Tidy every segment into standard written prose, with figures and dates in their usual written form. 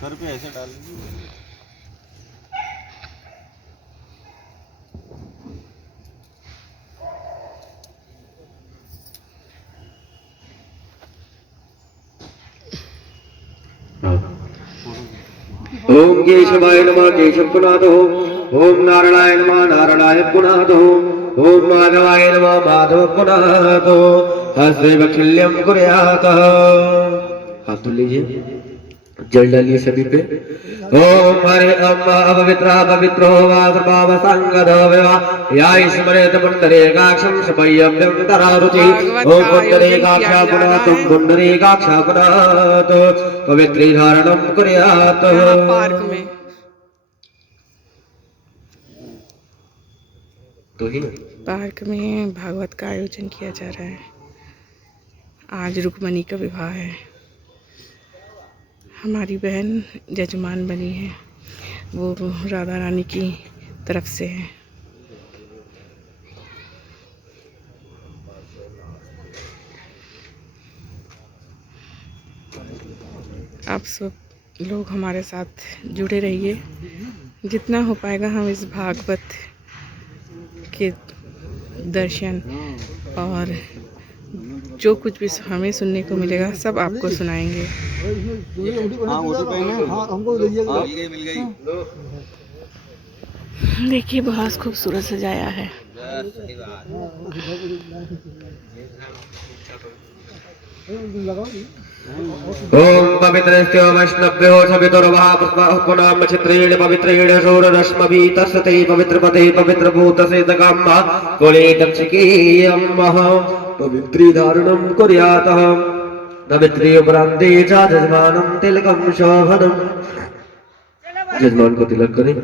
Sir पे ऐसे डाल दीजिए। ओम केशवाय नमः केशवपुनाथो, ओम नारायणाय नमः नारायणाय पुनाथो, ओम माधवाय नमः माधव पुनाथो, हस्ते वक्षल्यम कुर्यात्। हाथ धो लीजिए, जल डालिए सभी पे। ओम हरे अपवित्रा पवित्रो वा सर्वाव संगदो विवा या स्मरेत पुंडरीकाक्षं शपय्यं तरारुचि। ओम पुंडरीकाक्षा पुनातु पुंडरीकाक्षा पुनातु पवित्री धारणं कुर्यात्। यहाँ पार्क में तो ही पार्क में भागवत का आयोजन किया जा रहा है। आज रुक्मणी का विवाह है। हमारी बहन जजमान बनी है, वो राधा रानी की तरफ से है। आप सब लोग हमारे साथ जुड़े रहिए। जितना हो पाएगा हम इस भागवत के दर्शन और जो कुछ भी हमें सुनने को मिलेगा सब आपको सुनाएंगे। देखिए बहुत खूबसूरत सजाया है। ओम पवित्रस्यो वैष्णव्यो सवितुर्वः चित्रेण पवित्रेण सूर्यरश्मभि तस्ते पवित्रपते पवित्रभूतसेदकाम्मा कुले दक्षिकेयम्मः पवित्री धारणं कुर्यात्। पवित्री उपरान्ते च जजमानं तिलकं शोभनम्। जजमान को तिलक करें।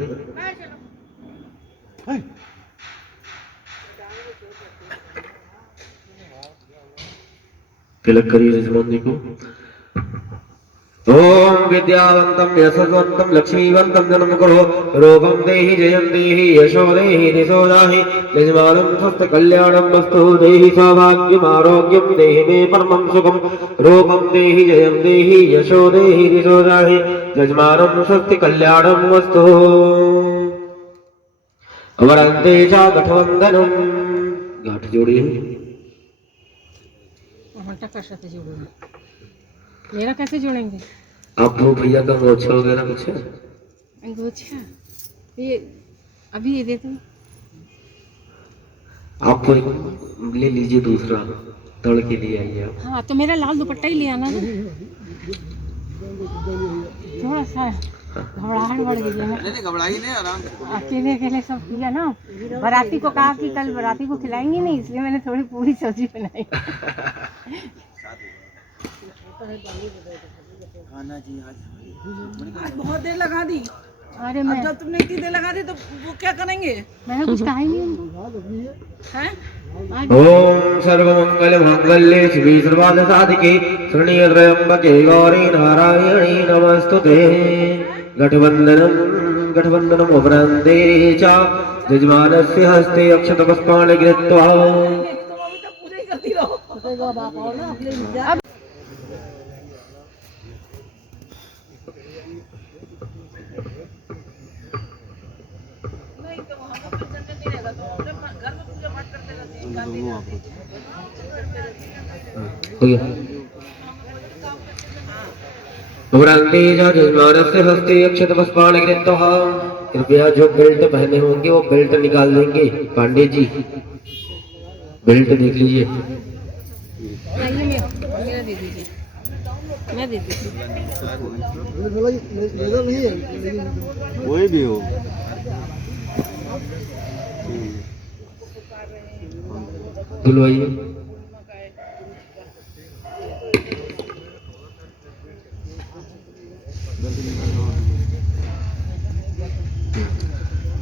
तिलक करिए जजमान को। ओम विद्यावंतम यशस्वंतम लक्ष्मीवंतम जन्म करो, रोगम देहि जयं देहि यशो देहि दिशो दाहि, यजमानं स्वस्थ कल्याणं वस्तु देहि सौभाग्यम आरोग्यम देहि मे परमं सुखम, रोगम देहि जयं देहि यशो देहि दिशो दाहि, यजमानं स्वस्थ कल्याणं वस्तु। अवरंते च गठवंदनम। गांठ जोड़िए। कैसे जोड़ेंगे? मेरा कैसे जोड़ेंगे? आप वो भैया का मोछा वगैरह कुछ है? अंगूठा ये अभी ये दे दो। आप ले लीजिए दूसरा तड़ के लिए आइए आप। हाँ तो मेरा लाल दुपट्टा ही ले आना ना। थोड़ा सा घबराहट बढ़ गई है। घबराइए नहीं, आराम से। अकेले अकेले सब किया ना। बाराती को कहा कि कल बाराती को खिलाएंगे नहीं, इसलिए मैंने थोड़ी पूरी सब्जी बनाई। आज बहुत देर लगा दी। अरे मैं जब तुमने इतनी देर लगा दी तो वो क्या करेंगे? मैंने कुछ कहा ही नहीं उनको। हैं? ओम सर्वमंगल मांगल्ये शिवे सर्वार्थ साधिके शरण्ये त्र्यंबके गौरी नारायणी नमस्तुते। गठबंधनम उपरन्ते च यजमानस्य हस्ते अक्षतपुष्पाणि गृहीत्वा। तुम अभी तक पूजा ही करती रहो। नहीं तो हमको फिर जन्नत नहीं रहेगा, तो अपने घर में पूजा पाठ करते रहते हैं। हो गया। उपरन्ते च यजमानस्य हस्ते अक्षतपुष्पाणि गृहीत्वा। कृपया जो बेल्ट पहने होंगे वो बेल्ट निकाल देंगे। पांडे जी बेल्ट देख लीजिए। मेरा दे दीजिए। मैं दे दीजिए। कोई भी हो। धुलवाइए।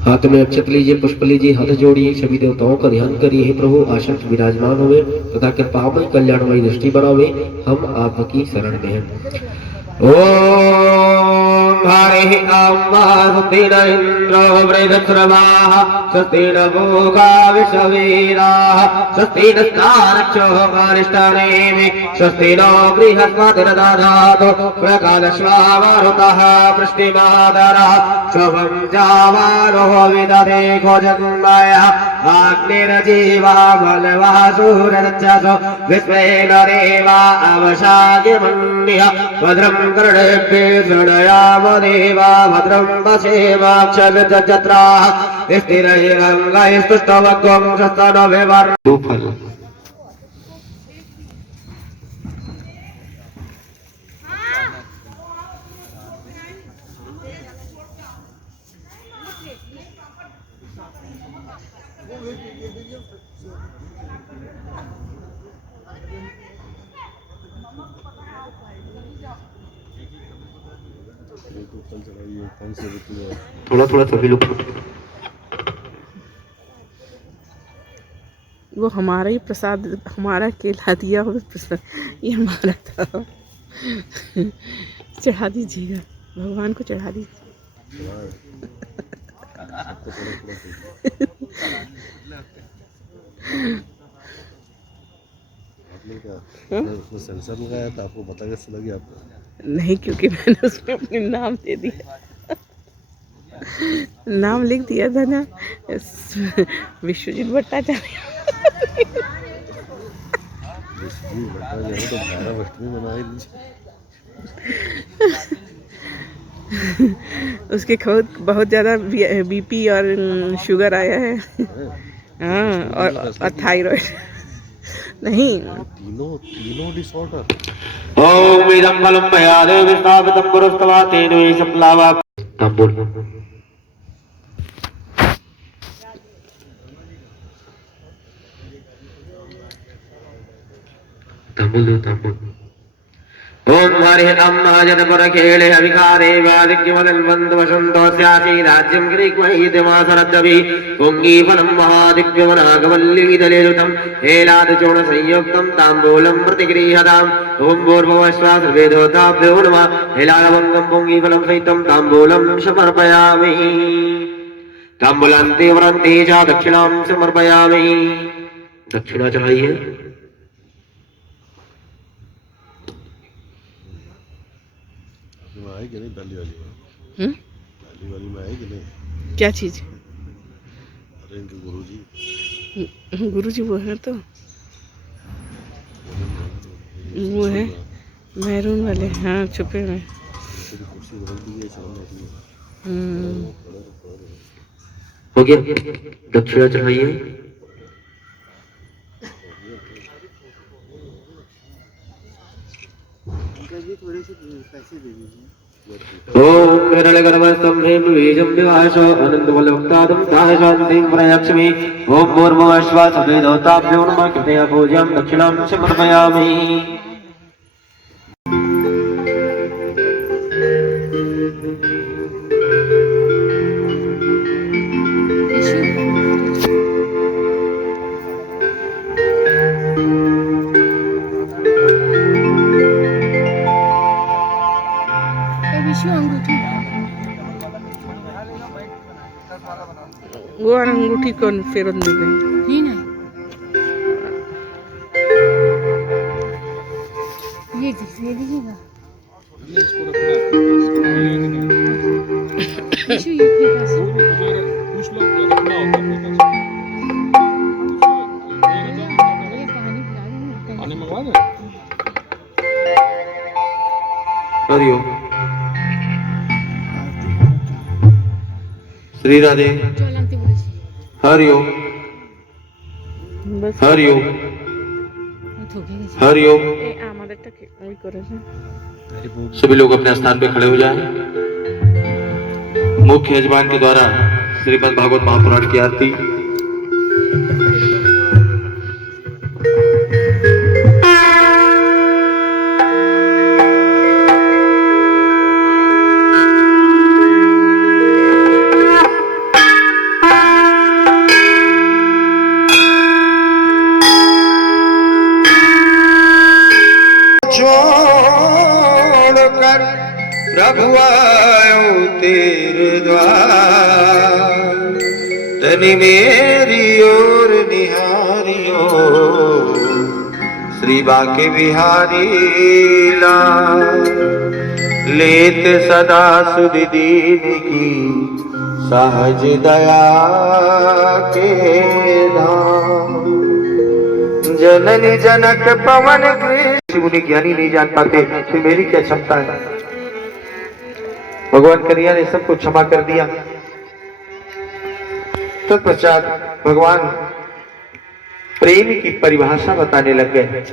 हाथ में अक्षत लीजिए, पुष्प लीजिए, हाथ जोड़िए, सभी देवताओं का ध्यान करिए। हे प्रभु आसन विराजमान हुए तथा कृपामय कल्याणमय दृष्टि बनावे। हम आपकी शरण में हैं। ओम हरे हरिः अम्मा स्वस्ति न इन्द्रो वृद्धश्रवाः स्वस्ति न भोगा विश्ववीराः स्वस्ति नस्तारक्षो अरिष्टनेमि स्वस्ति नो बृहस्पतिर्दधातु प्रकाशश्वावरुतः वृष्टिमादरः शुभं जावारो विदधे घोजन्मयः अग्निर्जीवा बलवः सूर्यरक्षसो विश्वेन देवा अवशागिमन्यः भद्रं कर्णेभ्यः शृणुयाम देवा भद्रं पश्येमाक्षभिर्जत्राः स्थिरैरङ्गैस्तुष्टवक्वं शस्तनो विवर् फल थोड़ा थोड़ा सभी लोग वो हमारा ही प्रसाद, हमारा केला दिया हुआ प्रसाद ये हमारा था। चढ़ा दीजिएगा, भगवान को चढ़ा दीजिए। वो सेंसर लगाया था, आपको पता कैसे लगी आपको? नहीं, क्योंकि मैंने उसमें अपने नाम दे दिया, नाम लिख दिया था ना, विश्वजीत भट्टाचार्य। तो 12 मना ही लीजिए। उसके बहुत ज़्यादा बीपी और शुगर आया है। हाँ, और थायराइड नहीं, तीनों डिसऑर्डर। ओम इदं बलं मया देवी स्थापितं पुरस्तवा तेन वै सप्लावा तंबुल ओम हरिः अम्माजनपर खेले अविकारे वादिक्यमदन वंद वसंतो स्यासी राज्यं ग्रीक्महितमासरद्दवि पुंगीफलं महादिक्यमनागवल्ली दलेरुतं हेलादचूर्ण संयुक्तं ताम्बूलं प्रतिगृह्यताम् ओम भूर्भुवस्वा सर्वेदोताभ्यो नमः हेलालवङ्गं पुंगीफलं सहितं ताम्बूलं समर्पयामि ताम्बूलान्ते वरन्ते च दक्षिणां समर्पयामि। दक्षिणा चढ़ाइए। आएगी नहीं पहली वाली में? पहली वाली में आएगी नहीं? क्या चीज़? अरे इनके गुरुजी वो है, तो वो है मैरून वाले, हाँ छुपे हुए। कुर्सी बदल दी है, हो गया, दक्षिणा चढ़ाइए। थोड़े से पैसे दे दीजिए। ओम विरलगर्भस्तंभेन बीजं विवासो अनन्तबलवक्तादं ताशान्तिं प्रयच्छमि ओम भूर्भुवस्वा सवेदोताभ्यो नमः कृपया पूज्यां दक्षिणां समर्पयामि। वो अंगूठी कौन फेरत नहीं गई? ये दीजिएगा। हरिओम श्री राधे। हरिओम हरिओम हरिओम। सभी लोग अपने स्थान पे खड़े हो जाएं। मुख्य यजमान के द्वारा श्रीमद् भागवत महापुराण की आरती। छोड़कर प्रभु आयो तेरे द्वार, तनि मेरी ओर निहारियो, श्री बाके बिहारी लाल। लेत सदा सुध दीन की सहज दया के धाम। जननी जनक पवन कृष्ण मुनि ज्ञानी नहीं जान पाते तो मेरी क्या क्षमता है। भगवान कन्हैया ने सबको क्षमा कर दिया। तत्पश्चात भगवान प्रेम की परिभाषा बताने लग गए।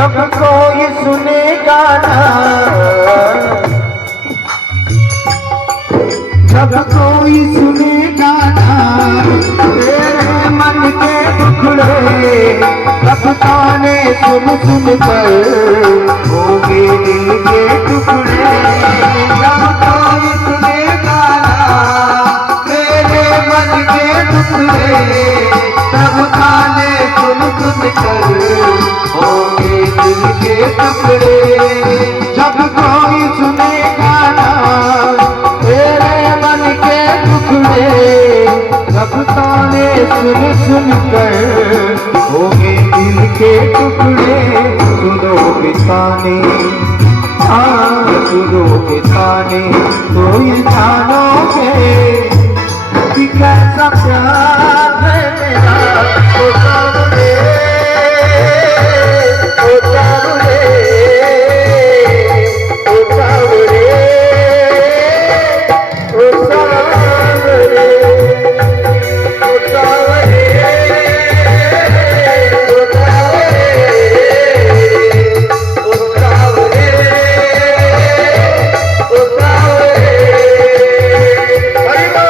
जब कोई सुनेगा ना, जब कोई सुनेगा ना तेरे मन के टुकड़े, तब ताने सुन सुन कर होंगे दिल के टुकड़े। जब कोई सुनेगा ना तेरे मन के टुकड़े, तब ताने सुन सुन कर होंगे दिल के टुकड़े। जब कोई सुनेगा ना तेरे मन के टुकड़े, तब ताने सुन सुन कर होंगे दिल के टुकड़े। सुनोगे ताने, हाँ सुनोगे ताने तो ये जानोगे कि कैसा प्यार है मेरा। ओ सावरे, ओ सावरे, ओ सावरे, ओ सावरे, ओ सावरे, ओ सावरे, ओ सावरे, ओ सावरे। हरि बोल।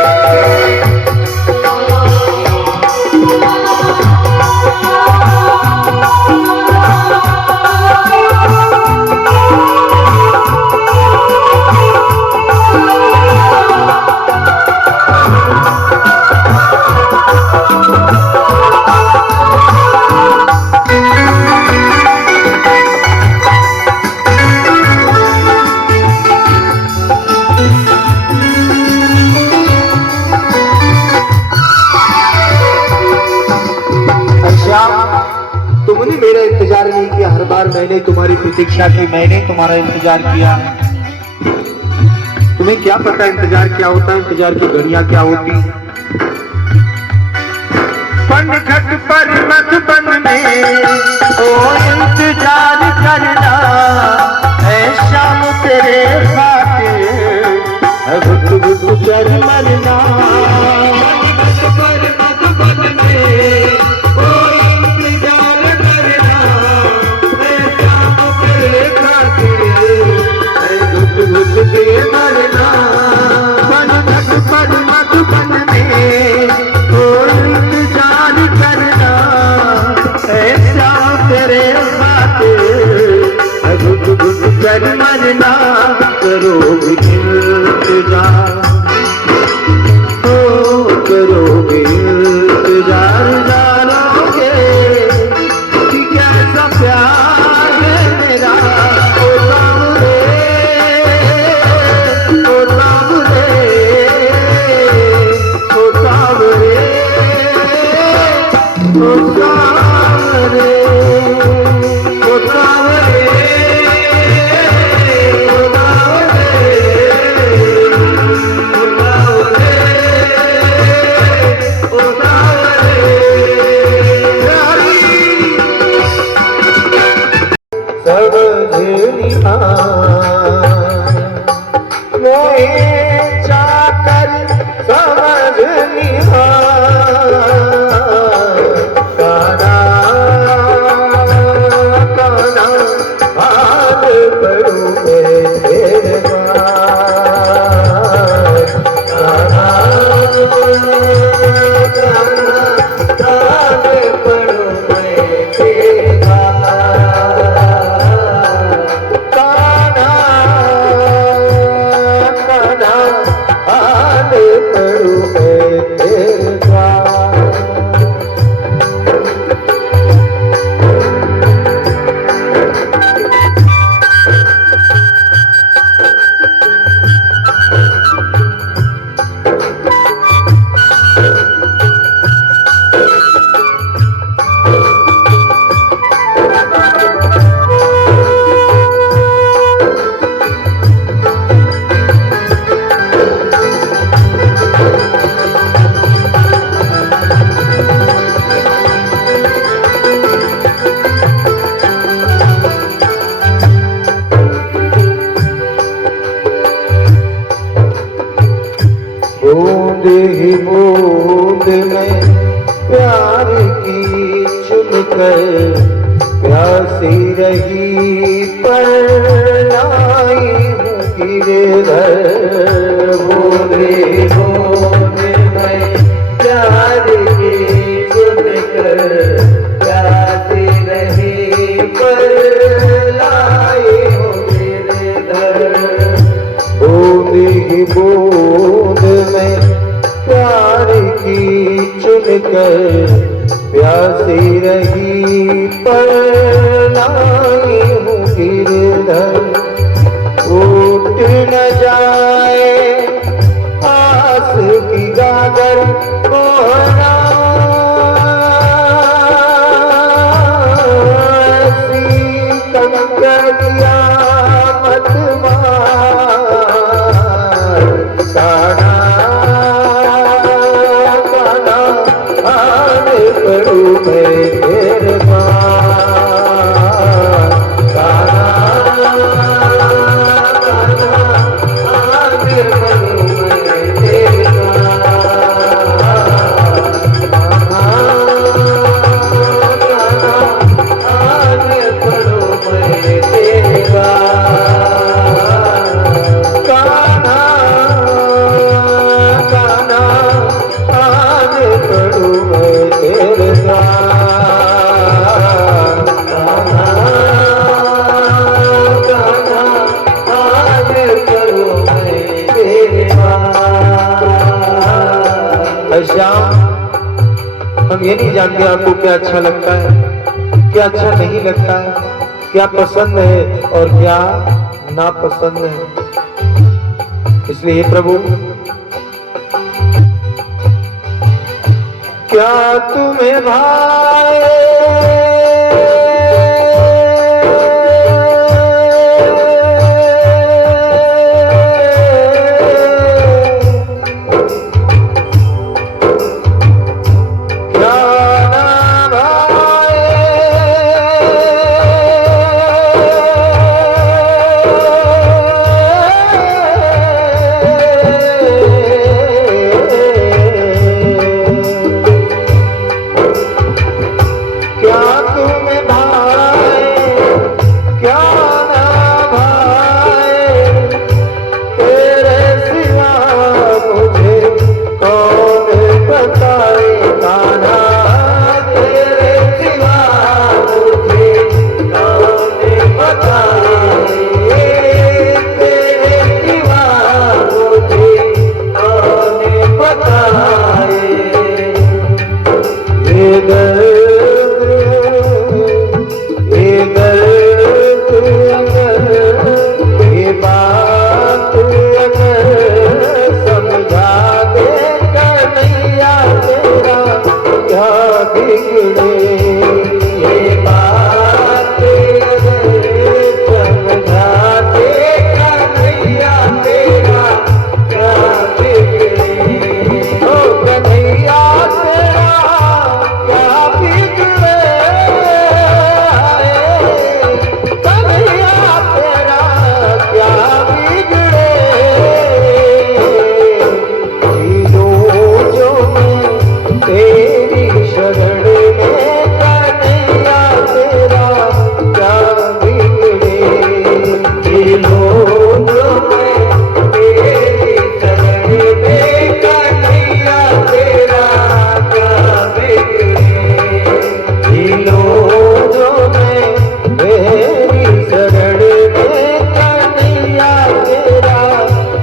तुमने मेरा इंतजार नहीं किया, हर बार मैंने तुम्हारी प्रतीक्षा की, मैंने तुम्हारा इंतजार किया। तुम्हें क्या पता इंतजार क्या होता है, इंतजार की घड़ियां क्या होती। पनघट पर मधुबन में ओ इंतजार करना, ऐ शाम तेरे खातिर घुट घुट कर मरना। पनघट पर मधुबन में ओ इंतजार करना, ऐ शाम तेरे खातिर घुट घुट के मरना। पनघट पर मधुबन में ओ इंतजार करना, ऐ शाम तेरे खातिर घुट घुट कर मरना। करोगे इंतजार, ओ करोगे इंतजार, जानोगे कि कैसा प्यार है मेरा। ओ सावरे, ओ सावरे, ओ सावरे, ओ सावरे, ओ सावरे, ओ सावरे, ओ सावरे। समझनिया मोहे चाकर समझनिया, काना काना हाथ पड़ू में तेरे बार। काना काना हाथ पड़ू में तेरे बार। काना काना हाथ पड़ू में तेरे बार। बूंद ही बूंद में प्यार की चुनकर प्यासी रही पर लाई हूँ गिरधर। बोले बोले मैं प्यार की सुन कर प्यासी रही पर लाई हूँ गिरधर। बूंद ही बूंद में प्यार की चुन कर प्यासी रही पर लाई हूँ गिरधर। टूट न जाए आस की गागर कोहरा ऐसी कंकड़िया मत मार। काना काना आने पड़ू मैं तेरे पास। काना काना आने पड़ू मैं तेरे पास। आने पड़ू मैं तेरे पास। काना काना आने पड़ू मैं तेरे पास। काना काना आने पड़ू मैं तेरे पास। श्याम, हम ये नहीं जानते आपको क्या अच्छा लगता है, क्या अच्छा नहीं लगता है, क्या पसंद है और क्या नापसंद है। इसलिए प्रभु, क्या तुम्हें भाए क्या ना भाए। क्या तुम्हें भाए क्या ना भाए, तेरे सिवा मुझे कौन बताए। कान्हा तेरे सिवा मुझे कौन बताए। तेरे सिवा मुझे कौन बताए। ये दर्द अगर ये बात अगर समझा दे कन्हैया तेरा क्या बिगड़े। ये बात अगर समझा दे कन्हैया तेरा क्या बिगड़े। ओ कन्हैया तेरा क्या बिगड़े। कन्हैया तेरा क्या बिगड़े। जीलो जो मैं तेरी शरण में, कन्हैया तेरा क्या बिगड़े। जीलो जो मैं तेरी शरण में, कन्हैया तेरा क्या बिगड़े। जीलो जो मैं तेरी शरण में, कन्हैया तेरा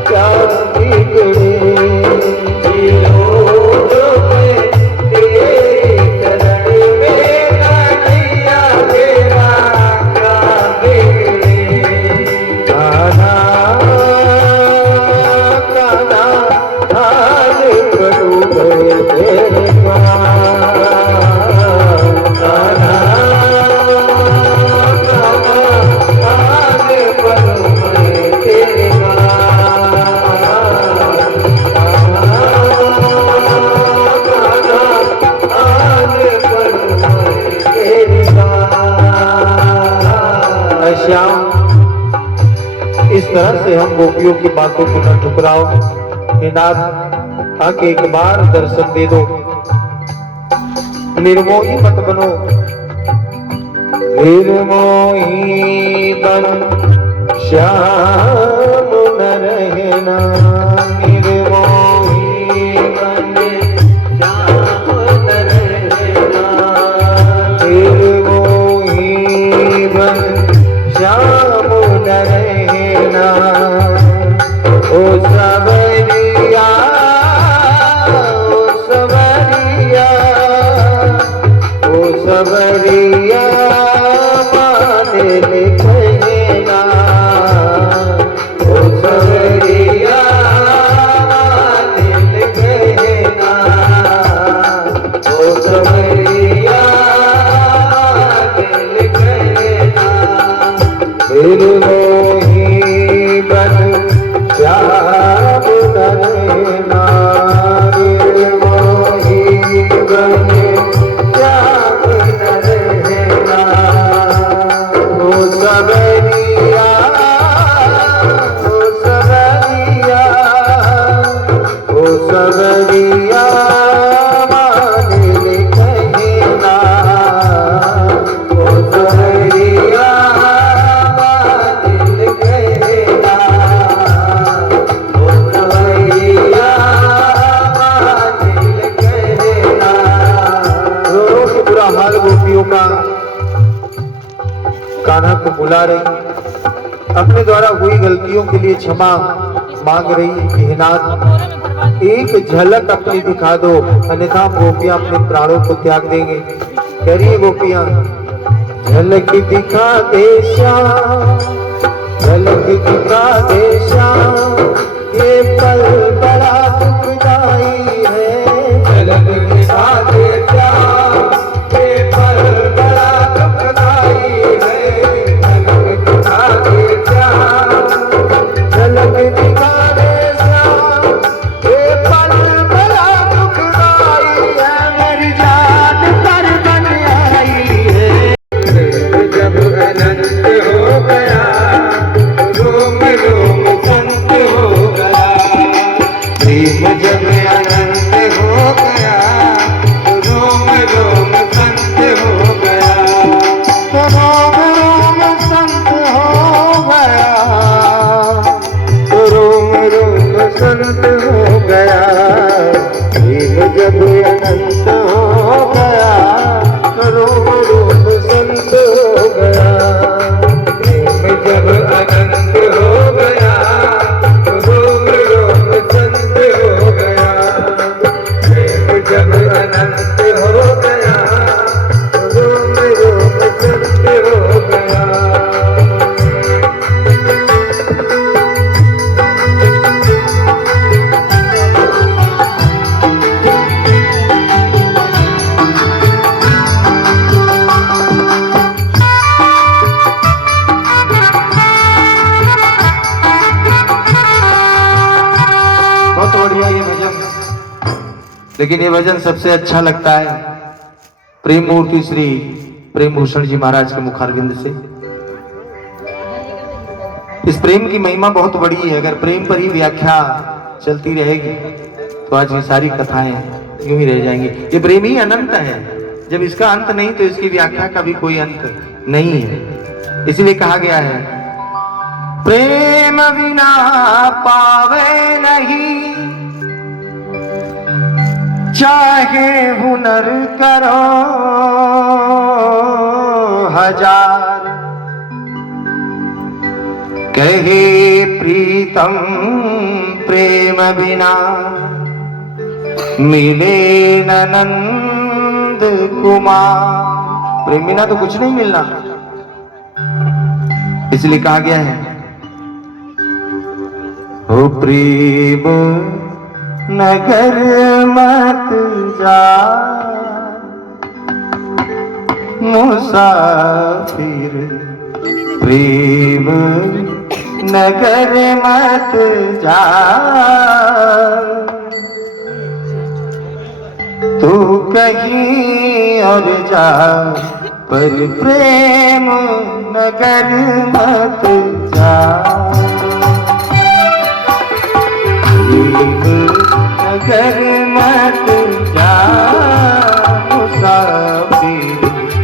क्या बिगड़े। जीलो जो मैं तेरी शरण में, कन्हैया तेरा क्या बिगड़े। कान्हा कान्हा आने पड़ू मैं तेरे पास। कान्हा कान्हा आने पड़ू मैं तेरे पास। कान्हा आने पड़ू मैं तेरे पास। श्याम, इस तरह से हम गोपियों की बातों को न ठुकराओ। हे नाथ, आके एक बार दर्शन दे दो। निर्मोही मत बनो, निर्मोही बन श्याम न रहना, निर्मोही बन श्याम न रहना, निर्मोही बन श्याम न रहना। ओ सबरिया, ओ सबरिया, ओ सबरिया माने कहना, ओ सबरिया माने कहना, ओ सबरिया माने कहना। निर्मोही बन श्याम न रहना, निर्मोही बन श्याम न रहना। ओ सबरिया, ओ सबरिया, ओ सबरिया माने कहना, ओ सबरिया माने कहना, ओ सबरिया माने कहना। रो रो के बुरा हाल गोपियों का कान्हा को बुला रही, अपने द्वारा हुई गलतियों के लिए क्षमा मांग रही कि हे नाथ एक झलक अपनी दिखा दो, अन्यथा गोपियां अपने प्राणों को त्याग देंगे। कह रही है गोपियां, झलक दिखा दे श्याम, झलक दिखा दे श्याम, ये पल बड़ा दुखदाई है। झलक दिखा दे श्याम, ये पल बड़ा दुखदाई है। झलक दिखा दे श्याम, झलक दिखा दे श्याम, ये पल बड़ा दुखदाई है। मेरी जान पर बन आई है। जब अनंत हो गया, रोम रोम संत हो गया। प्रेम जब अनंत हो गया, रोम रोम संत हो गया। तो रोम रोम संत हो गया, तो रोम रोम संत हो गया। प्रेम जब अनंत हो गया, तो रोम रोम संत हो गया। प्रेम जब अनंत हो गया, तो रोम रोम संत हो गया। प्रेम जब अनंत हो गया, तो रोम रोम संत हो गया। बहुत बढ़िया ये भजन, लेकिन ये भजन सबसे अच्छा लगता है प्रेम मूर्ति श्री प्रेम भूषण जी महाराज के मुखारविंद से। इस प्रेम की महिमा बहुत बड़ी है। अगर प्रेम पर ही व्याख्या चलती रहेगी तो आज ये सारी कथाएं यूं ही रह जाएंगी। ये प्रेम ही अनंत है, जब इसका अंत नहीं तो इसकी व्याख्या का भी कोई अंत नहीं है। इसलिए कहा गया है, प्रेम बिना पावे नहीं, चाहे हुनर करो हजार। कहे प्रीतम प्रेम बिना मिले न नंद कुमार। प्रेम बिना तो कुछ नहीं मिलना, इसलिए कहा गया है, ओ प्रेम नगर मत जा, मुसाफिर प्रेम नगर मत जा। तू कहीं और जा, पर प्रेम नगर मत जा। नगर मत जा, मुसाफिर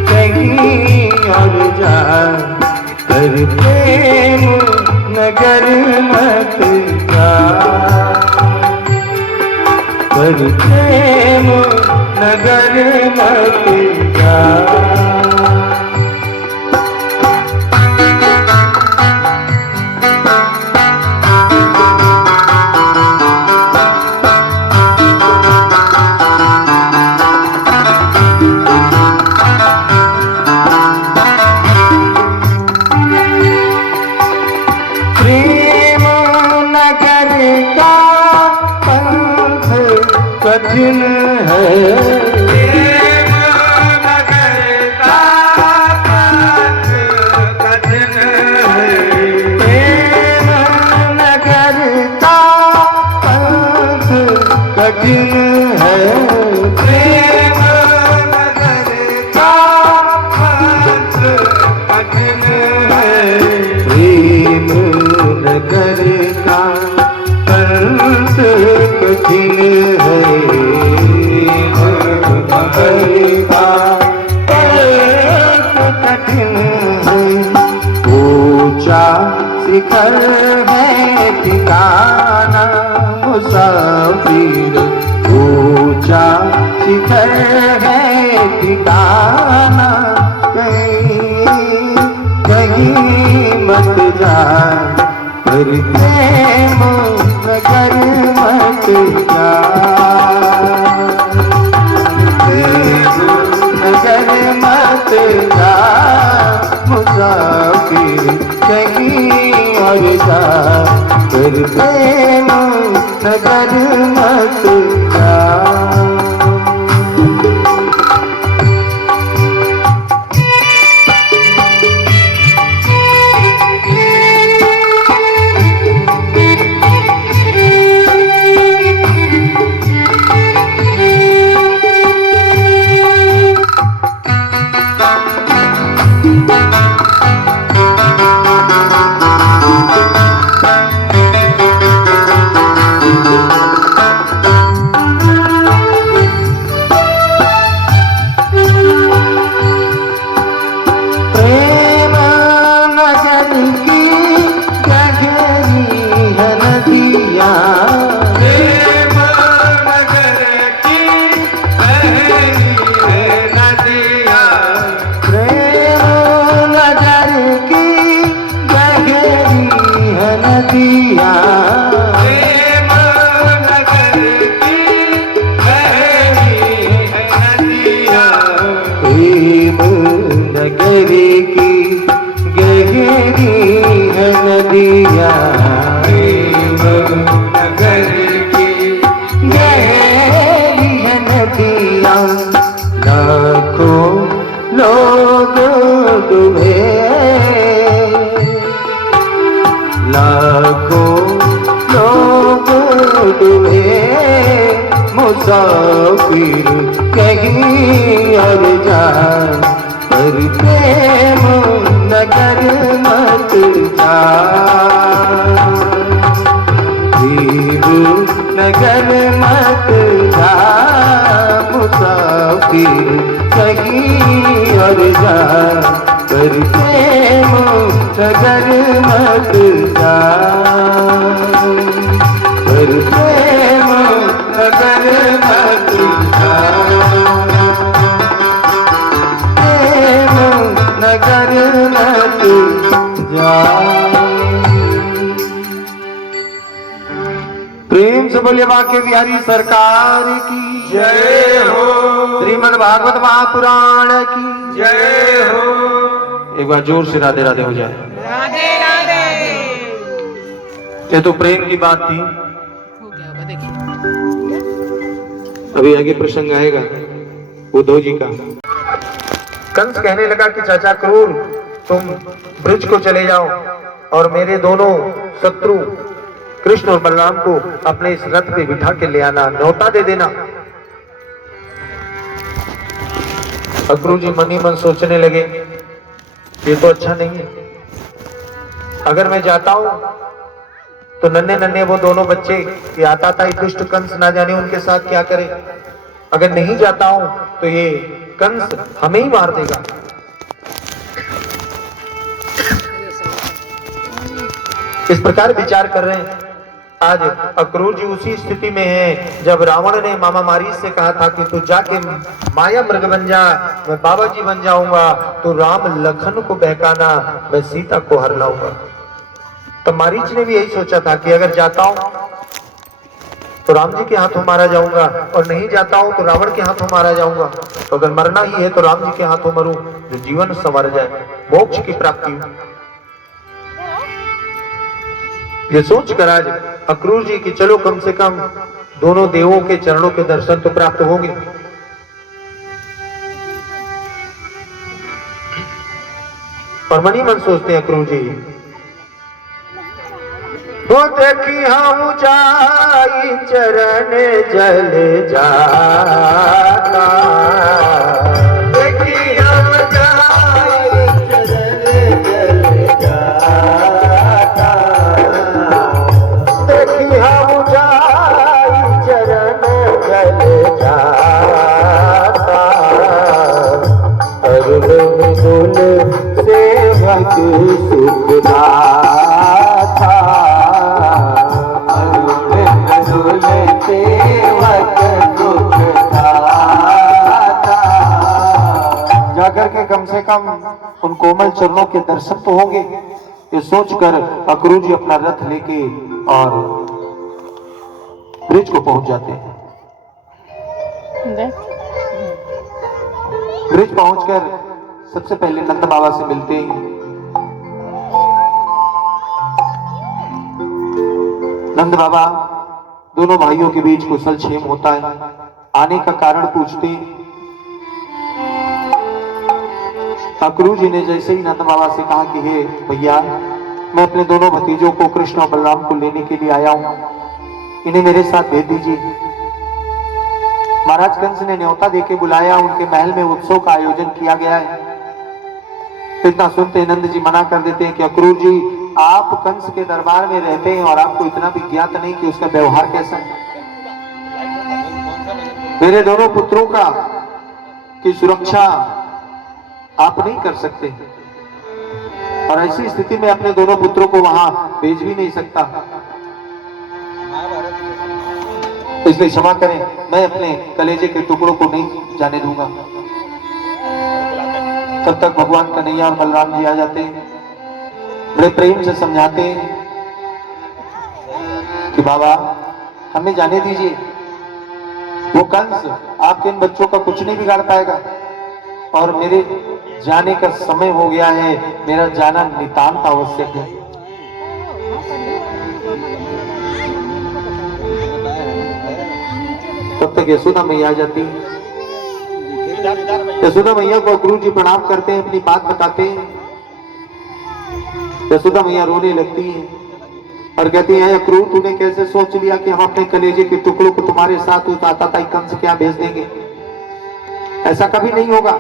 कहीं और पर प्रेम नगर मत जा। कठिन है प्रेम नगर का पथ कठिन है। प्रेम नगर का पथ कठिन है। प्रेम नगर का पथ कठिन है। प्रेम नगर का पथ कठिन है। ऊंचा शिखर है ठिकाना मुसाफिर। ऊंचा शिखर है ठिकाना कहीं कहीं मत जा। पर प्रेम नगर मत जा। नगर मत जा मुसाफिर कहीं और जा। पर प्रेम नगर मत जा। मुसाफिर कहीं और जा। पर प्रेम नगर मत जा। प्रेम नगर मत जा मुसाफिर कहीं और जा। पर प्रेम नगर मत जा। पर प्रेम नगर मत जा। प्रेम नगर मत जा। प्रेम से बोले वाक्य बिहारी सरकार की जय हो। श्रीमद् भागवत महापुराण की जय हो। एक बार जोर से राधे राधे हो जाए। राधे राधे। ये तो प्रेम की बात थी। हो गया होगा देखिए। अभी आगे प्रसंग आएगा उद्धव जी का। कंस कहने लगा कि चाचा क्रूर, तुम ब्रज को चले जाओ और मेरे दोनों शत्रु कृष्ण और बलराम को अपने इस रथ पे बिठा के ले आना, न्योता दे देना। अक्रूर जी मन ही मन सोचने लगे ये तो अच्छा नहीं है। अगर मैं जाता हूं तो नन्हे नन्हे वो दोनों बच्चे ये आता था दुष्ट कंस ना जाने उनके साथ क्या करे। अगर नहीं जाता हूं तो ये कंस हमें ही मार देगा। इस प्रकार विचार कर रहे हैं। आज अक्रूर जी उसी स्थिति में है जब रावण ने मामा मारीच से कहा था कि तू जाके माया मृग बन जा, मैं बाबा जी बन जाऊंगा, तो राम लखन को बहकाना, मैं सीता को हर लाऊंगा। तो मारीच ने भी यही सोचा था कि अगर जाता हूं तो राम जी के हाथों मारा जाऊंगा, और नहीं जाता हूं तो रावण के हाथों मारा जाऊंगा। तो अगर मरना ही है तो राम जी के हाथों मरूं, जो जीवन संवर जाए, मोक्ष की प्राप्ति हो। ये सोच कर आज अक्रूर जी की चलो कम से कम दोनों देवों के चरणों के दर्शन तो प्राप्त होंगे। और मनी मन सोचते हैं अक्रूर जी, वो देखी हम जाई चरण जल जाता, देखी हम जाई चरण जल जाता, देखी हम जाई चरण जल जाता, अरुण मृदुल सेवक सुखदाता, जाकर के कम से कम उन कोमल चरणों के दर्शन तो होंगे। ये सोचकर अक्रूर जी अपना रथ लेके और ब्रिज को पहुंच जाते हैं। ब्रिज पहुंचकर सबसे पहले नंद बाबा से मिलते हैं। नंद बाबा दोनों भाइयों के बीच कुशल क्षेम होता है, आने का कारण पूछते हैं। अक्रूर जी ने जैसे ही नंद बाबा से कहा कि हे भैया, मैं अपने दोनों भतीजों को कृष्ण और बलराम को लेने के लिए आया हूं, इन्हें मेरे साथ भेज दीजिए। महाराज कंस ने न्योता देके बुलाया, उनके महल में उत्सव का आयोजन किया गया है। इतना सुनते नंद जी मना कर देते हैं कि अक्रूर जी, आप कंस के दरबार में रहते हैं और आपको इतना भी ज्ञात नहीं कि उसका व्यवहार कैसा है। मेरे दोनों पुत्रों का की सुरक्षा आप नहीं कर सकते, और ऐसी स्थिति में अपने दोनों पुत्रों को वहां भेज भी नहीं सकता, इसलिए क्षमा करें, मैं अपने कलेजे के टुकड़ों को नहीं जाने दूंगा। तब तक भगवान कन्हैया और बलराम जी आ जाते हैं, बड़े प्रेम से समझाते हैं कि बाबा हमें जाने दीजिए, वो कंस आपके इन बच्चों का कुछ नहीं बिगाड़ पाएगा, और मेरे जाने का समय हो गया है, मेरा जाना नितांत आवश्यक है। तब तक यशोदा मैया आ जाती है। यशोदा मैया को अक्रूर जी प्रणाम करते हैं, अपनी बात बताते हैं। यशोदा मैया रोने लगती है और कहती है, अक्रूर तूने कैसे सोच लिया कि हम अपने कलेजे के टुकड़ों को तुम्हारे साथ उस आताताई कंस के यहाँ भेज देंगे? ऐसा कभी नहीं होगा।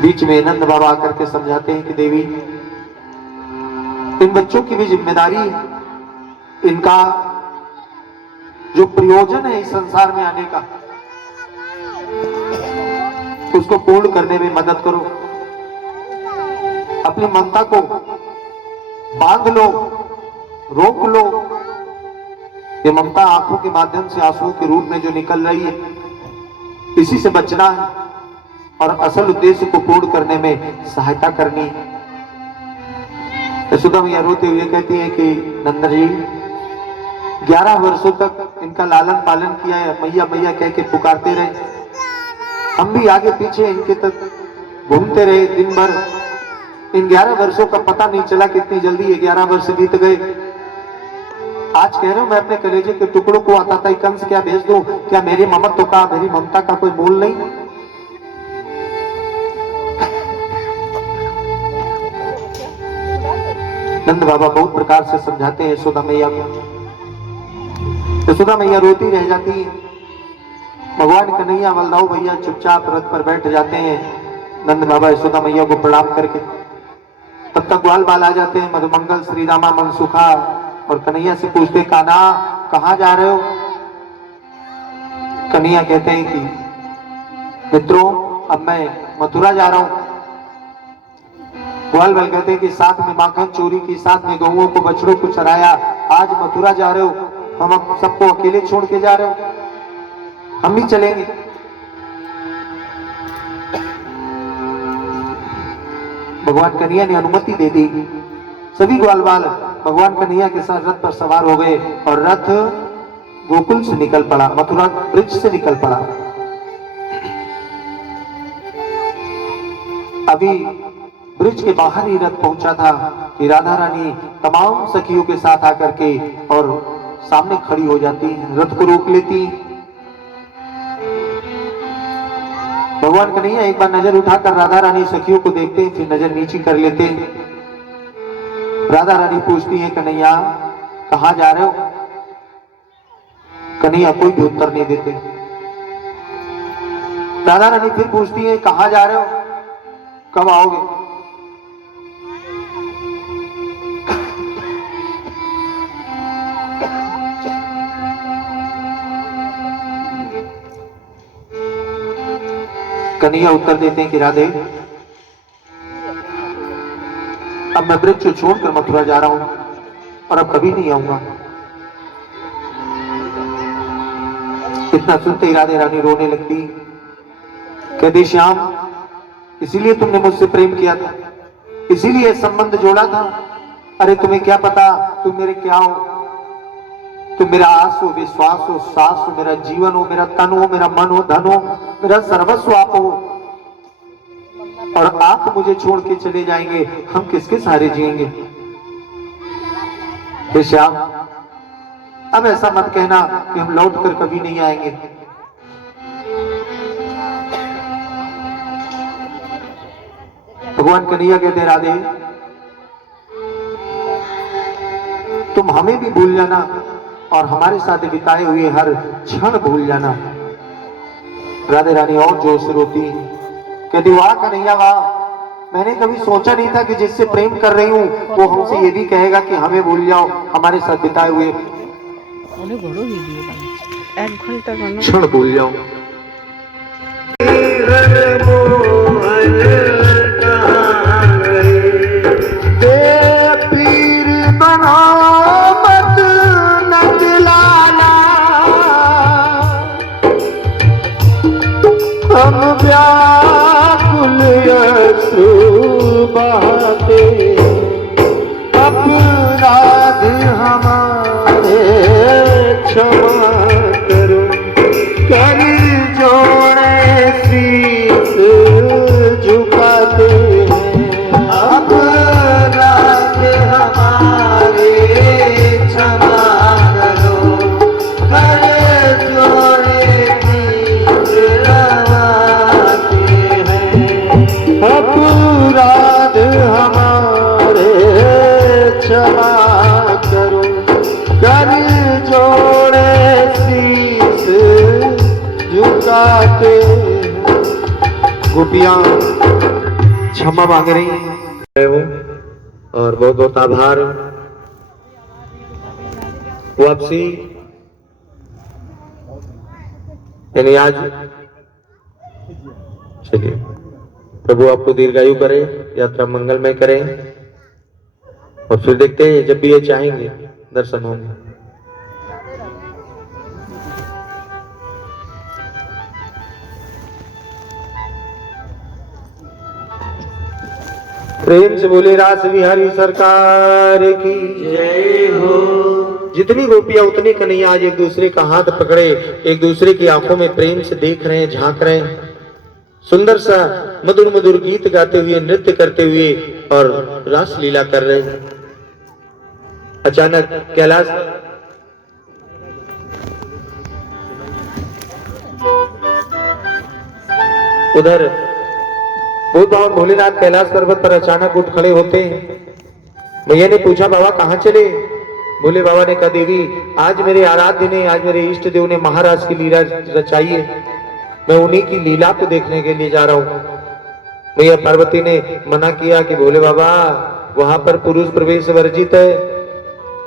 बीच में नंद बाबा आकर के समझाते हैं कि देवी, इन बच्चों की भी जिम्मेदारी है, इनका जो प्रयोजन है इस संसार में आने का, उसको पूर्ण करने में मदद करो। अपनी ममता को बांध लो, रोक लो। ये ममता आंखों के माध्यम से आंसुओं के रूप में जो निकल रही है, इसी से बचना है और असल उद्देश्य को पूर्ण करने में सहायता करनी है। यशोदा मैया रोते हुए कहती है कि नंद जी, 11 वर्षों तक इनका लालन पालन किया है, मैया मैया कह के पुकारते रहे, हम भी आगे पीछे इनके तक घूमते रहे दिन भर। इन 11 वर्षों का पता नहीं चला कितनी जल्दी ये 11 वर्ष बीत गए। आज कह रहे हो मैं अपने कलेजे के टुकड़ों को आताताई कंस क्या भेज दूं? क्या मेरे ममत्व का, मेरी ममता का कोई मोल नहीं? नंद बाबा बहुत प्रकार से समझाते हैं यशोदा मैया को। यशोदा मैया रोती रह जाती है। भगवान कन्हैया बलदाऊ भैया चुपचाप रथ पर बैठ जाते हैं, नंद बाबा यशोदा मैया को प्रणाम करके। तब तक ग्वाल बाल आ जाते हैं, मधुमंगल श्री रामा मनसुखा, और कन्हैया से पूछते, कान्हा कहाँ जा रहे हो? कन्हैया कहते हैं कि मित्रों, अब मैं मथुरा जा रहा हूं। ग्वाल वाल कहते हैं कि साथ में माखन चोरी की, साथ में गऊओं को बछड़ों को चराया, आज मथुरा जा रहे हो, हम सबको अकेले छोड़ के जा रहे हो, हम भी चलेंगे। भगवान कन्हैया ने अनुमति दे दी। सभी ग्वाल बाल भगवान कन्हैया के साथ रथ पर सवार हो गए और रथ गोकुल से निकल पड़ा, मथुरा ब्रिज से निकल पड़ा। अभी ब्रिज के बाहर ही रथ पहुंचा था कि राधा रानी तमाम सखियों के साथ आकर के और सामने खड़ी हो जाती, रथ को रोक लेती। भगवान कन्हैया एक बार नजर उठाकर राधा रानी सखियों को देखते, फिर नजर नीचे कर लेते। राधा रानी पूछती है, कन्हैया कहां जा रहे हो? कन्हैया कोई भी उत्तर नहीं देते। राधा रानी फिर पूछती है, कहां जा रहे हो, कब आओगे? कन्हैया उत्तर देते हैं कि राधे, अब मैं ब्रिज को छोड़कर मथुरा जा रहा हूं और अब कभी नहीं आऊंगा। इतना सुनते ही राधे रानी रोने लगती, कहती श्याम, इसीलिए तुमने मुझसे प्रेम किया था, इसीलिए संबंध जोड़ा था। अरे तुम्हें क्या पता तुम मेरे क्या हो? तुम मेरा आस हो, विश्वास हो, सास हो, मेरा जीवन हो, मेरा तन हो, मेरा मन हो, धन हो, मेरा सर्वस्व आप हो। और आप मुझे छोड़ के चले जाएंगे, हम किसके सहारे जिएंगे? हे श्याम, अब ऐसा मत कहना कि हम लौट कर कभी नहीं आएंगे। भगवान कन्हैया कहते, राधे तुम हमें भी भूल जाना और हमारे साथ बिताए हुए हर क्षण भूल जाना। राधे रानी और जोर से रोती, कहती वाह कन्हैया वाह, मैंने कभी सोचा नहीं था कि जिससे प्रेम कर रही हूं वो हमसे ये भी कहेगा कि हमें भूल जाओ, हमारे साथ बिताए हुए क्षण भूल जाओ। हम व्याकुल अश्रु बहाते, अपराध हमारे क्षमा करो, कर जोड़े शीश झुकाते हैं। अपराध हमारे क्षमा करो, कर जोड़े अपराध हमारे क्षमा करो, कर जोड़े शीश झुकाते। गोपियां क्षमा मांग रही हैं और बहुत बहुत आभार। वापसी यानी आज चलिए, प्रभु आपको दीर्घायु करे, यात्रा मंगलमय करे और फिर देखते हैं जब भी ये चाहेंगे दर्शन होंगे। प्रेम से बोले रास बिहारी सरकार की जय हो। जितनी गोपियां उतनी कन्हैया आज एक दूसरे का हाथ पकड़े, एक दूसरे की आंखों में प्रेम से देख रहे हैं, झांक रहे हैं, सुंदर सा मधुर मधुर गीत गाते हुए, नृत्य करते हुए और रास लीला कर रहे हैं। अचानक कैलाश उधर भगवान भोलेनाथ कैलाश पर्वत पर अचानक उठ खड़े होते हैं। मैया ने पूछा, बाबा कहाँ चले? भोले बाबा ने कहा, देवी आज मेरे आराध्य ने, आज मेरे इष्ट देव ने महाराज की लीला रचाई है, मैं उन्हीं की लीला को देखने के लिए जा रहा हूं। मैया पार्वती ने मना किया कि भोले बाबा वहां पर पुरुष प्रवेश वर्जित है,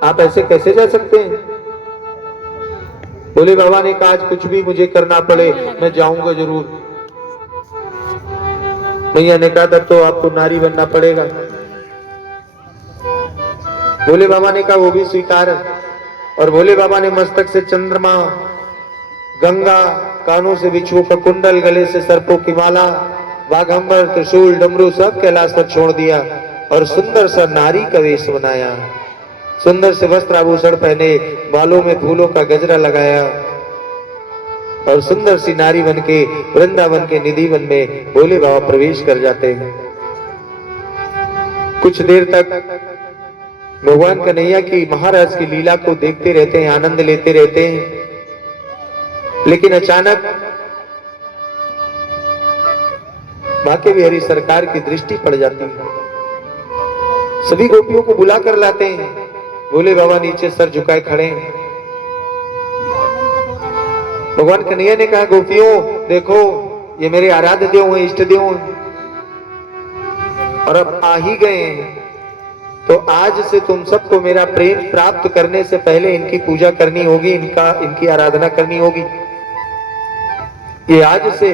आप ऐसे कैसे जा सकते हैं? भोले बाबा ने कहा, आज कुछ भी मुझे करना पड़े मैं जाऊंगा जरूर। मैया ने कहा, तब तो आपको नारी बनना पड़ेगा। भोले बाबा ने कहा वो भी स्वीकार। और भोले बाबा ने मस्तक से चंद्रमा, गंगा, कानों से बिच्छुओं का कुंडल, गले से सर्पों की माला, बाघंबर, त्रिशूल, डमरू सब कैलाश पर छोड़ दिया और सुंदर सा नारी का वेश बनाया। सुंदर से वस्त्र आभूषण पहने, बालों में फूलों का गजरा लगाया और सुंदर सी नारी बन के वृंदावन के निधि वन में भोले बाबा प्रवेश कर जाते हैं। कुछ देर तक भगवान कन्हैया की महाराज की लीला को देखते रहते हैं, आनंद लेते रहते हैं। लेकिन अचानक बाके बिहारी सरकार की दृष्टि पड़ जाती है। सभी गोपियों को बुला कर लाते हैं। भोले बाबा नीचे सर झुकाए खड़े हैं। भगवान कन्हैया ने कहा, गोपियों देखो, ये मेरे आराध्य देव हैं, इष्ट देव हैं और अब आ ही गए हैं, तो आज से तुम सबको मेरा प्रेम प्राप्त करने से पहले इनकी पूजा करनी होगी, इनकी आराधना करनी होगी। ये आज से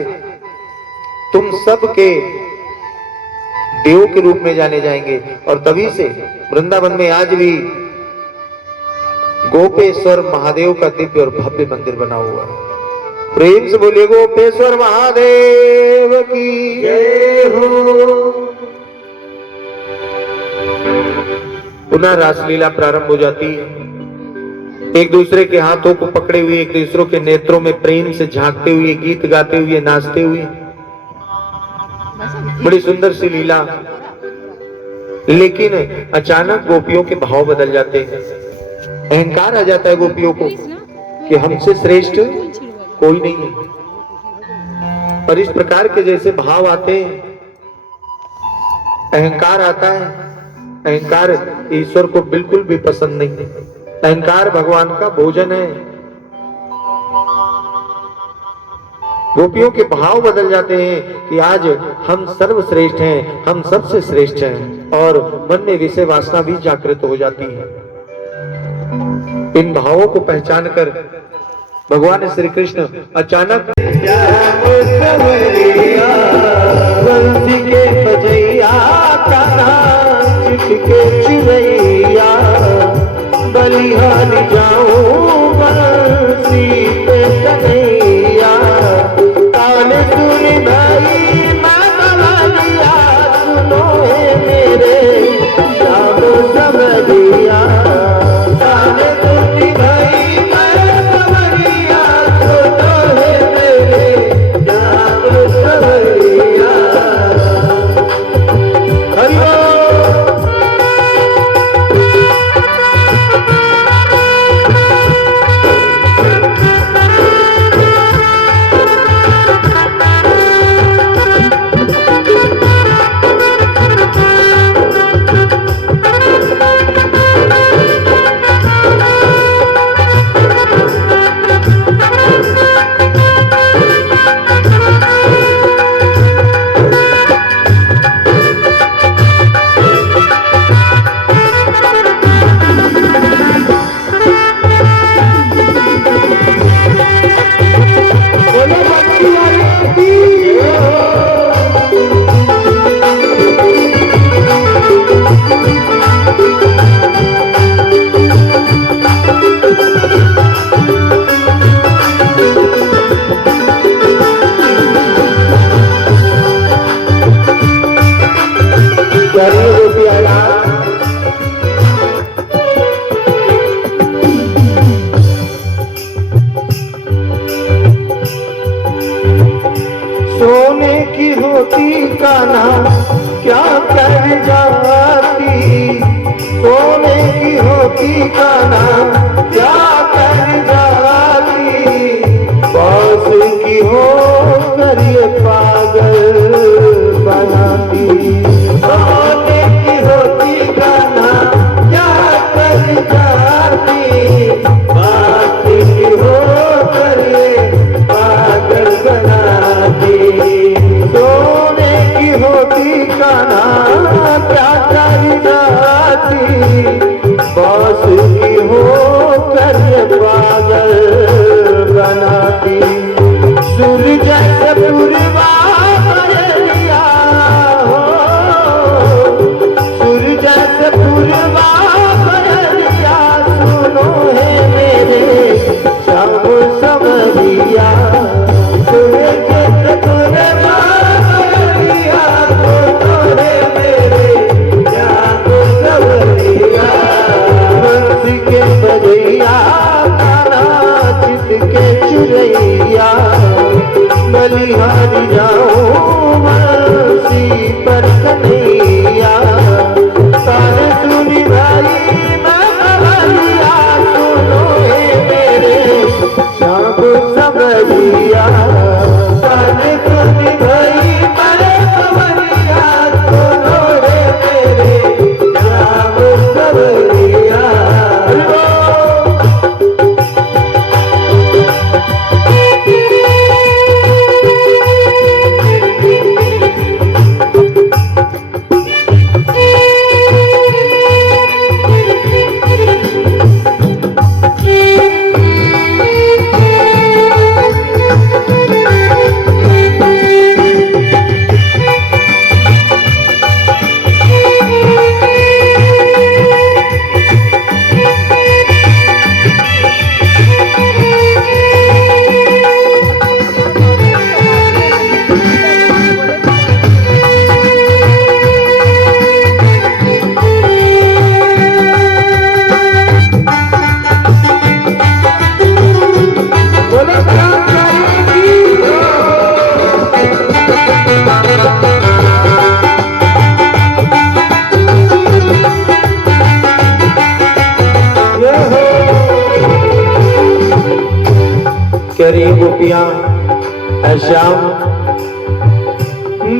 तुम सबके देव के रूप में जाने जाएंगे। और तभी से वृंदावन में आज भी गोपेश्वर महादेव का दिव्य और भव्य मंदिर बना हुआ है। प्रेम से बोलिए गोपेश्वर महादेव की जय हो। पुनः रासलीला प्रारंभ हो जाती है। एक दूसरे के हाथों को पकड़े हुए, एक दूसरों के नेत्रों में प्रेम से झांकते हुए, गीत गाते हुए, नाचते हुए, बड़ी सुंदर सी लीला। लेकिन अचानक गोपियों के भाव बदल जाते हैं। अहंकार आ जाता है गोपियों को कि हमसे श्रेष्ठ कोई नहीं है। और इस प्रकार के जैसे भाव आते हैं, अहंकार आता है। अहंकार ईश्वर को बिल्कुल भी पसंद नहीं है। अहंकार भगवान का भोजन है। गोपियों के भाव बदल जाते हैं कि आज हम सर्वश्रेष्ठ हैं, हम सबसे श्रेष्ठ हैं, और मन में विषय वासना भी जागृत हो जाती है। इन भावों को पहचान कर भगवान श्री कृष्ण अचानक बलिहान जाऊं बंसी पे कन्हैया, कान सुन भाई मैं बलिया, सुनो है मेरे श्याम समरिया। कान सुन भाई मैं बलिया, सुनो है मेरे श्याम समरिया। हरि सोने की होती कान्हा क्या कर जाती, सोने की होती कान्हा क्या कर जाती, बास की हो कर ये पागल बनाती। सोने की होती कान्हा क्या कर जाती, बास की हो कर ये पागल बनाती। सोने की होती कान्हा क्या कर जाती, बास की हो कर ये पागल बनाती। सूरज से पूर्वा बलिया हो, सूरज से पूर्वा कन्हैया बलिहारी जाऊं बंसी पर कन्हैया तारे सुनी भाई मैं बलिया सुनो हे मेरे श्याम समरिया तारे सुनी भाई मैं बलिया सुनो हे मेरे श्याम समरिया। करी गोपियां श्याम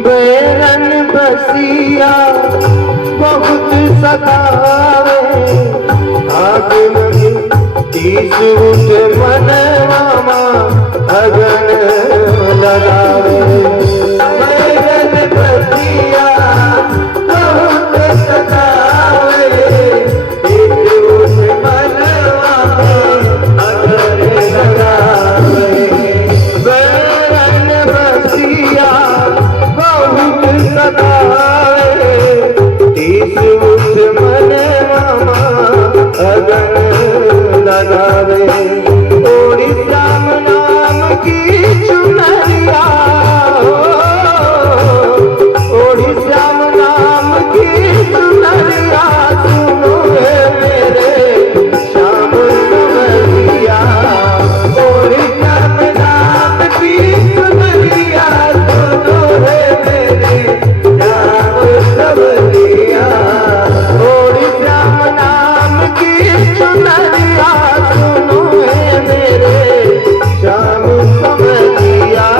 बैरन बसिया बहुत सतावे आग लगी तीस उठ मन मामा अगन लगावे बैरन बसिया बहुत सतावे तीस उठ मन मामा अगन लगावे बैरन बसिया बहुत सतावे तीस उठ मन मामा अगन लगावे ओड़ी श्याम नाम की चुनरिया ओड़ी श्याम नाम की चुनरिया सुनो हे मेरे श्याम समरिया ओड़ी श्याम नाम की चुनरिया सुनो हे मेरे श्याम समरिया ओड़ी श्याम नाम की चुनरिया सुनो हे मेरे श्याम समरिया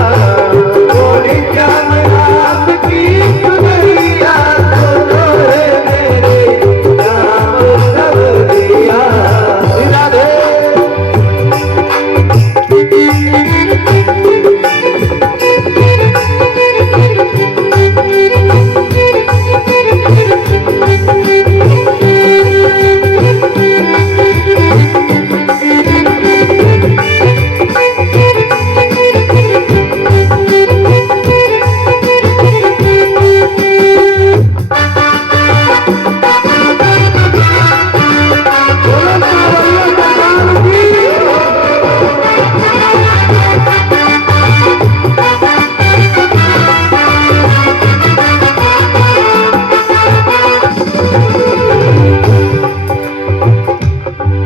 ओड़ी श्याम नाम की चुनरिया सुनो हे मेरे श्याम समरिया। राधे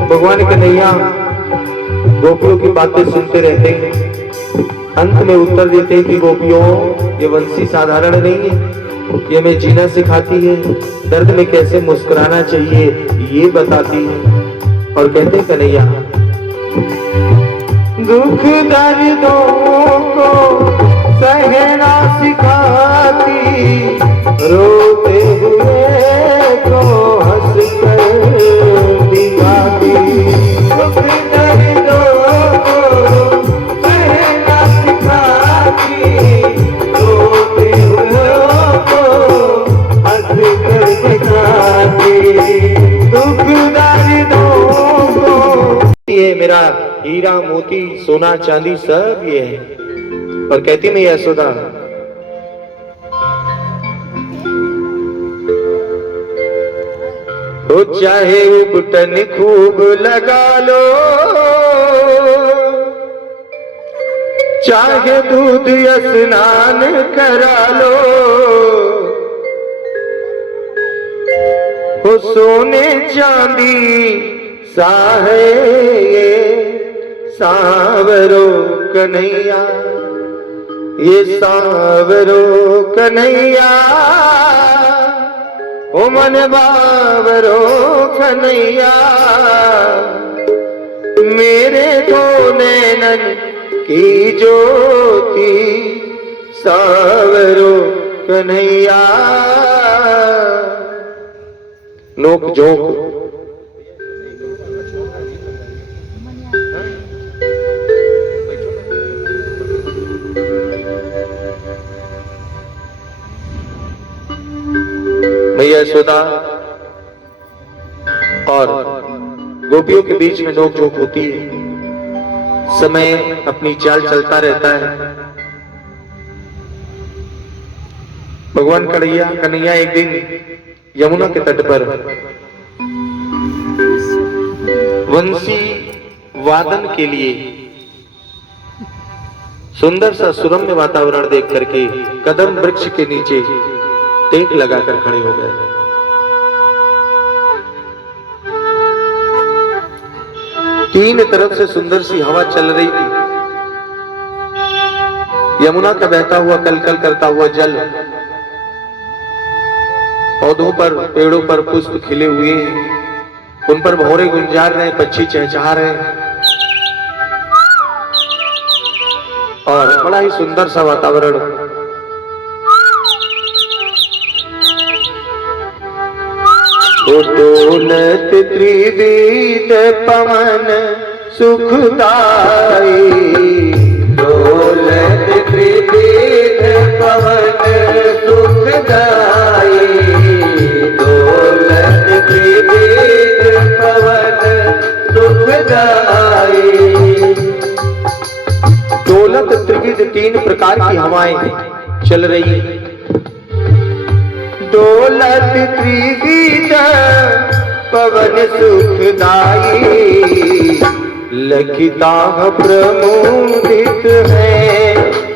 भगवान कन्हैया गोपियों की बातें सुनते रहते हैं। अंत में उत्तर देते हैं कि गोपियों ये वंशी साधारण नहीं है, ये हमें जीना सिखाती है, दर्द में कैसे मुस्कुराना चाहिए ये बताती है। और कहते हैं कन्हैया दुख दर्दों को सहना सिखाती रोते हुए को हंस कर दिखाती दुख दर्दों को सहना सिखाती रोते हुए को हंस कर दिखाती दुख दर्दों को ये मेरा हीरा मोती सोना चांदी सब ये है। और कहती मैं यशोदा तो चाहे उपटन खूब लगा लो चाहे दूध स्नान करा लो हो सोने चांदी साहे ये सांवरों कन्हैया, ये सांवरो कन्हैया, ओ मन बावरो कन्हैया, मेरे दो नैनन की ज्योति सांवरो कन्हैया। नोक झोंक मैया यशोदा और गोपियों के बीच में नोक झोंक होती है। समय अपनी चाल चलता रहता है। भगवान कन्हैया एक दिन यमुना के तट पर वंशी वादन के लिए सुंदर सा सुरम्य वातावरण देख करके कदम वृक्ष के नीचे टेक लगाकर खड़े हो गए। तीन तरफ से सुंदर सी हवा चल रही थी। यमुना का बहता हुआ कलकल करता हुआ जल, पौधों पर पेड़ों पर पुष्प खिले हुए हैं, उन पर भौरे गुंजार रहे, पक्षी चहचहा रहे और बड़ा ही सुंदर सा वातावरण। डोलत त्रिविध पवन सुखदाई, डोलत त्रिविध पवन सुखदाई, डोलत त्रिविध पवन सुखदाई। डोलत त्रिविध तीन प्रकार की हवाएं चल रही हैं। डोलत त्रिविध पवन सुखदाई, लखिता प्रमोदित है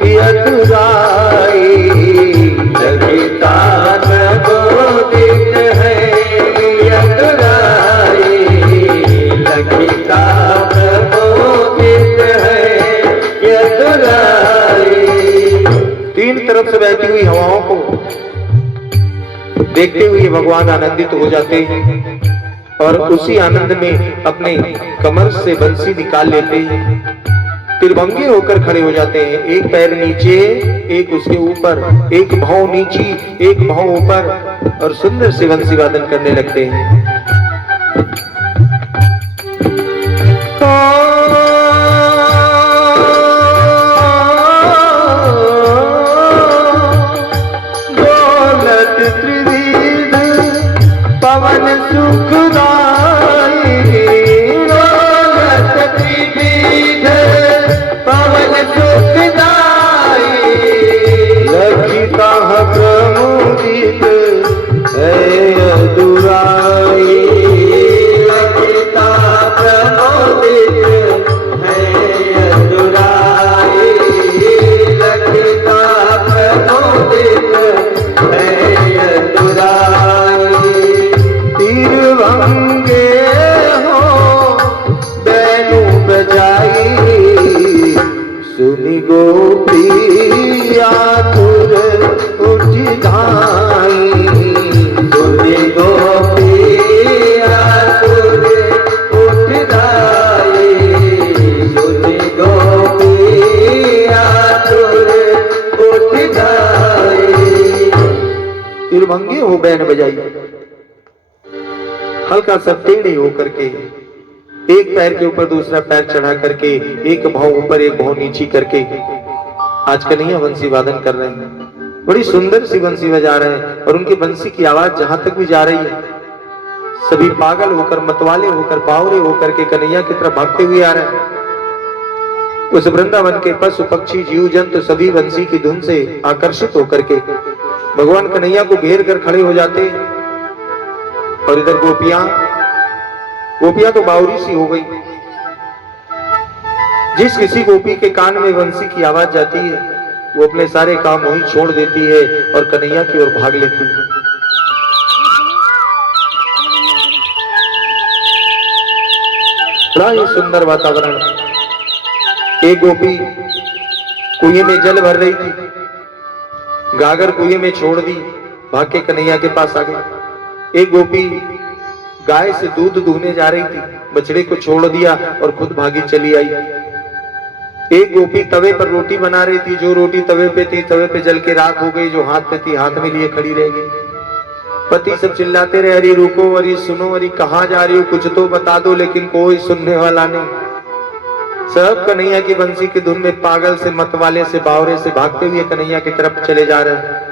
यदुराई, लखिता प्रमोदित है यदुराई, लखिता प्रमोदित है यदुराई। तीन तरफ से बहती हुई हवाओं को देखते हुए भगवान आनंदित हो जाते हैं और उसी आनंद में अपने कमर से बंसी निकाल लेते हैं। त्रिभंगी होकर खड़े हो जाते हैं। एक पैर नीचे, एक उसके ऊपर, एक भाव नीची, एक भाव ऊपर, और सुंदर से बंसी वादन करने लगते हैं। पवन सुखदाई, डोलत त्रिविध पवन सुखदाई, लखिता प्रमोदित है यदुराई, लखिता प्रमोदित है यदुराई, लखिता प्रमोदित है यदुराई। तिरवंगे हो बैनु बजाई, सुनी गोपी आतुर उठ धाई, सुनी गोपी आतुर उठ धाई, सुनी गोपी आतुर उठ धाई। तिरवंगे हो बैन बजाई, हल्का सा टेढ़े होकर के एक पैर के ऊपर दूसरा पैर चढ़ा करके, एक भाव ऊपर एक भाव नीची करके आज कन्हैया बंसी वादन कर रहे हैं। बड़ी सुंदर सी बंसी बजा रहे हैं और उनकी बंसी की आवाज जहां तक भी जा रही है, सभी पागल होकर, मतवाले होकर, बावरे होकर के कन्हैया की तरफ भागते हुए आ रहे हैं। उस वृंदावन के पशु पक्षी जीव जंतु सभी बंसी की धुन से आकर्षित होकर के भगवान कन्हैया को घेर कर खड़े हो जाते हैं। और इधर गोपियां तो बावरी सी हो गई। जिस किसी गोपी के कान में बंसी की आवाज जाती है, वो अपने सारे काम वहीं छोड़ देती है और कन्हैया की ओर भाग लेती है। बड़ा ही सुंदर वातावरण। एक गोपी कुएं में जल भर रही थी, गागर कुएं में छोड़ दी, भाग के कन्हैया के पास आ गई। एक गोपी गाय से दूध दूहने जा रही थी, बछड़े को छोड़ दिया और खुद भागी चली आई। एक गोपी तवे पर रोटी बना रही थी, जो रोटी तवे पे थी तवे पे जल के राख हो गई, जो हाथ पे थी हाथ में लिए खड़ी रह गई। पति सब चिल्लाते रहे, अरे रुको, अरे सुनो, अरे कहाँ जा रही हो, कुछ तो बता दो, लेकिन कोई सुनने वाला नहीं। सब कन्हैया की बंसी की धुन में पागल से, मतवाले से, बावरे से भागते हुए कन्हैया की तरफ चले जा रहे हैं।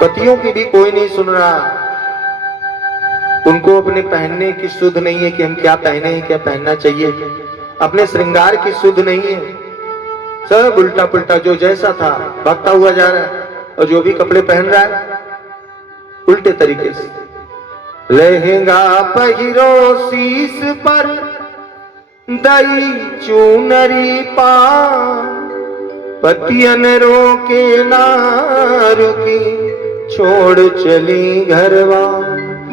पतियों की भी कोई नहीं सुन रहा, उनको अपने पहनने की सुध नहीं है कि हम क्या पहने हैं, क्या पहनना चाहिए, अपने श्रृंगार की सुध नहीं है। सब उल्टा पुल्टा, जो जैसा था भागता हुआ जा रहा है, और जो भी कपड़े पहन रहा है उल्टे तरीके से। लहंगा पहिरो शीस पर दई चूनरी पान, पतियन रोके ना रुकी, छोड़ चली घरवा।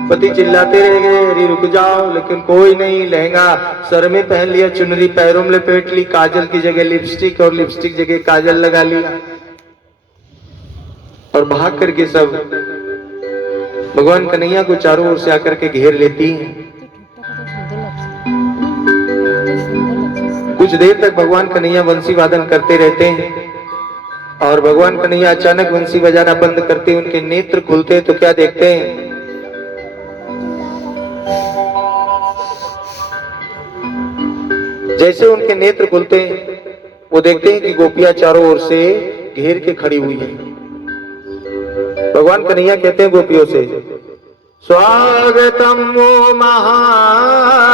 पति चिल्लाते रह गए, अरे रुक जाओ, लेकिन कोई नहीं। लहंगा सर में पहन लिया, चुनरी पैरों में लपेट ली, काजल की जगह लिपस्टिक और लिपस्टिक जगह काजल लगा लिया, और भाग करके सब भगवान कन्हैया को चारों ओर से आकर के घेर लेती हैं। कुछ देर तक भगवान कन्हैया बंसी वादन करते रहते हैं, और भगवान कन्हैया अचानक बंसी बजाना बंद करते, उनके नेत्र खुलते हैं तो क्या देखते हैं, जैसे उनके नेत्र खुलते हैं वो देखते हैं कि गोपियां चारों ओर से घेर के खड़ी हुई है। भगवान कन्हैया कहते हैं गोपियों से, स्वागतम वो महाभागा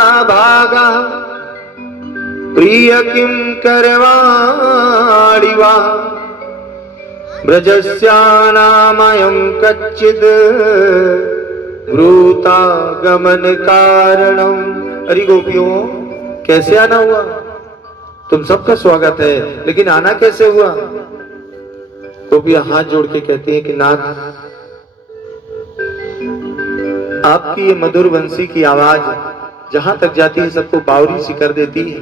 प्रिय किम करवाणि वा, ब्रजस्यानामयं कच्चिद ब्रूता गमन कारणम। अरे गोपियों, कैसे आना हुआ? तुम सबका स्वागत है, लेकिन आना कैसे हुआ? गोपियां हाथ जोड़ के कहती हैं कि नाथ, आपकी ये मधुर बंसी की आवाज जहां तक जाती है सबको बावरी सी कर देती है।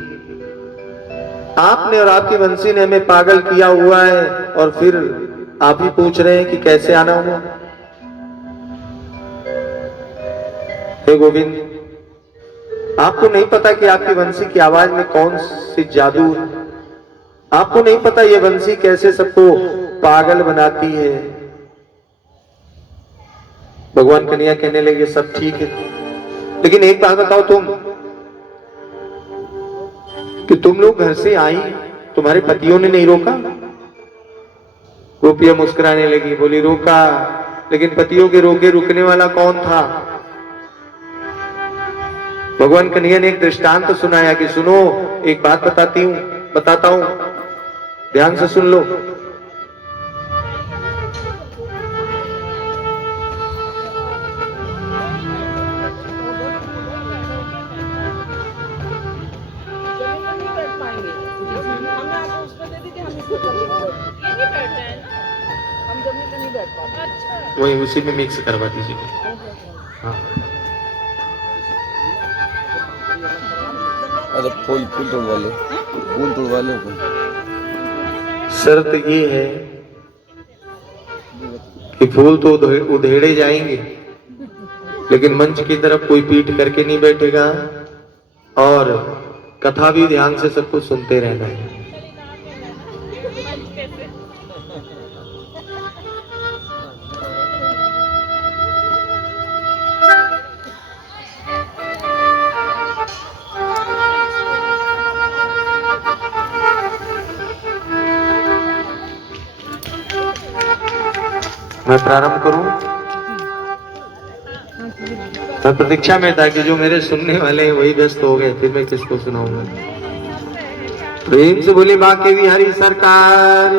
आपने और आपकी बंसी ने हमें पागल किया हुआ है, और फिर आप ही पूछ रहे हैं कि कैसे आना हुआ। हे गोविंद, आपको नहीं पता कि आपकी बंसी की आवाज में कौन सी जादू है? आपको नहीं पता ये बंसी कैसे सबको पागल बनाती है? भगवान कन्हैया कहने लगे, सब ठीक है, लेकिन एक बात बताओ तुम, कि तुम लोग घर से आई, तुम्हारे पतियों ने नहीं रोका? गोपियां मुस्कुराने लगी, बोली रोका, लेकिन पतियों के रोके रुकने वाला कौन था? भगवान कन्हैया ने एक दृष्टांत तो सुनाया कि सुनो, एक बात बताता हूं, ध्यान से सुन लो। वही उसी में मिक्स करवा दीजिए। हाँ, अरे फूल तोड़वा ले, फूल तोड़वा ले। शर्त ये है कि फूल तो उधेड़े जाएंगे, लेकिन मंच की तरफ कोई पीठ करके नहीं बैठेगा, और कथा भी ध्यान से सब कुछ सुनते रहना है। मैं प्रारंभ करूं? मैं प्रतीक्षा में था कि जो मेरे सुनने वाले हैं वही व्यस्त हो गए, फिर मैं किसको सुनाऊंगा। प्रेम से बोली बांके बिहारी सरकार